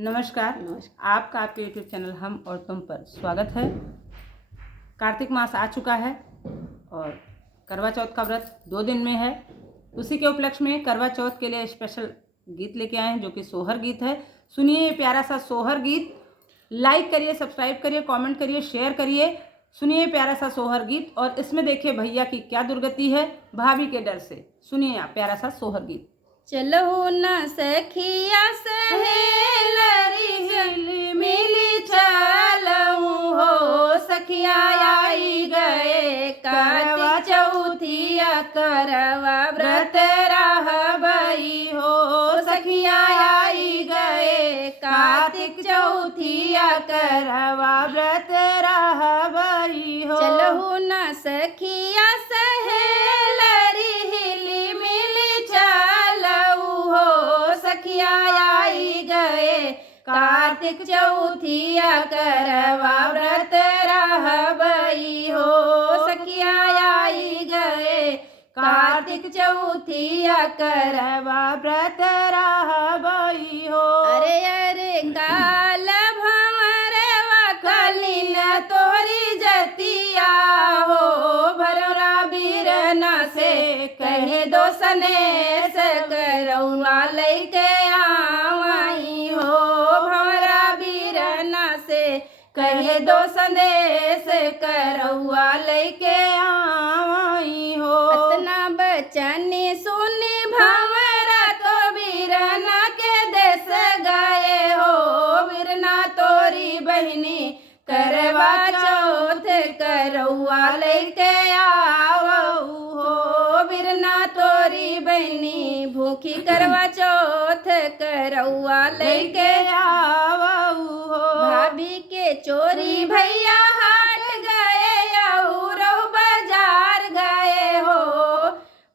नमस्कार। आपका आपके यूट्यूब चैनल हम और तुम पर स्वागत है। कार्तिक मास आ चुका है और करवा चौथ का व्रत 2 दिन में है। उसी के उपलक्ष्य में करवा चौथ के लिए स्पेशल गीत लेके आए हैं जो कि सोहर गीत है। सुनिए ये प्यारा सा सोहर गीत। लाइक करिए, सब्सक्राइब करिए, कमेंट करिए, शेयर करिए। सुनिए प्यारा सा सोहर गीत। और इसमें देखिए भैया की क्या दुर्गति है भाभी के डर से। सुनिए आप प्यारा सा सोहर गीत। चलहु न सखिया सहेलरी मिली चलहु हो, सखिया आई गए करवा चौथिया करवा व्रत रहबई हो, सखिया आई गए कार्तिक चौथिया करवा व्रत रहबई हो। चलहु न सखिया सहेलरी हिली मिली चलहु हो, सखिया आई गए कार्तिक चौथिया करवा व्रत रहबई हो, सखिया आई गए कार्तिक चौथिया करवा व्रत रहबई हो। अरे अरे काल भंवरवा कलिन तोरी जतिया हो, भरौरा बीरना से कहे दो सनेस करौआ लैके आवई हो, भंवरा बीरना से कहे दो संदेश करौआ लैके आवई हो। अतना बचन सुनी भंवरा तो बीरना के देश गए हो, बीरना तोरी बहनी करवा चौथ करौआ लैके आवऊ हो, बीरना तोरी बहनी भूखी करवा चौथ करौआ लैके आवऊ हो। भाभी के चोरी भैया हाट गए और बाजार गए हो,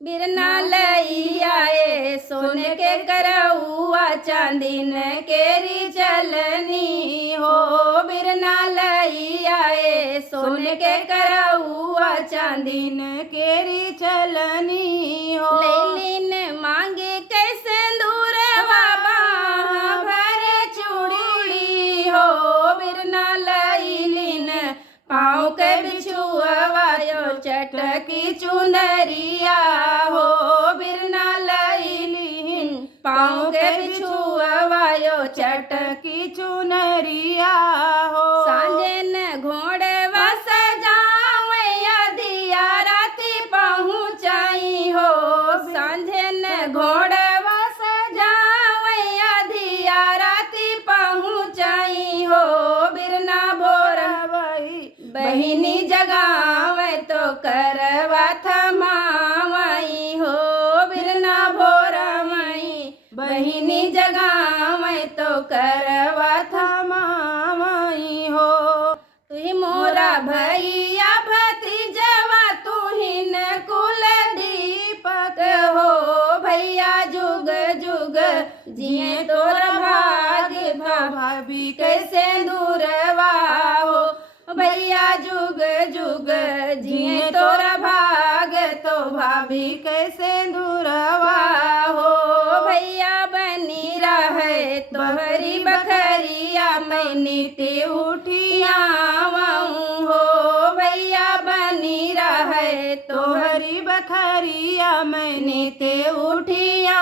बिरना लई आए सोने के करौआ चांदीन केरी चलनी हो, बिरना लई आए सोने के करौआ चांदीन केरी चलनी हो। लैलिन मांगे कैसे दूर बाबा भरे चूड़ी हो, बिरना लैलिन पाँव के बिछुआयो चटकी चुंदरिया हो, बिरना लैलिन पाँव के बिछुआयो चटकी चुनरिया हो। सांझन घोड़वा सजावैया दिया राती पहुँचाई हो, सांझन घोड़वा सजावैया दिया राती पहुँचाई हो, बिरना बहिनी जगावे तो करवा थमावई हो, बिरना भोरमई बहिनी जगावे तो करवा थमावई हो। तुही मोरा भैया भतीजवा तुहिन कुल दीपक हो, भैया जुग जुग जिए तोर भाग्य भाभी कैसे दूरवा हो, भैया जुग जुग जिए तोरा भाग तो भाभी कैसे दूरवा हो। भैया बनी रहे तोहरी बखरिया मैं नीति उठियावऊं हो, भैया बनी रहे तोहरी बखरिया मैं नीति उठिया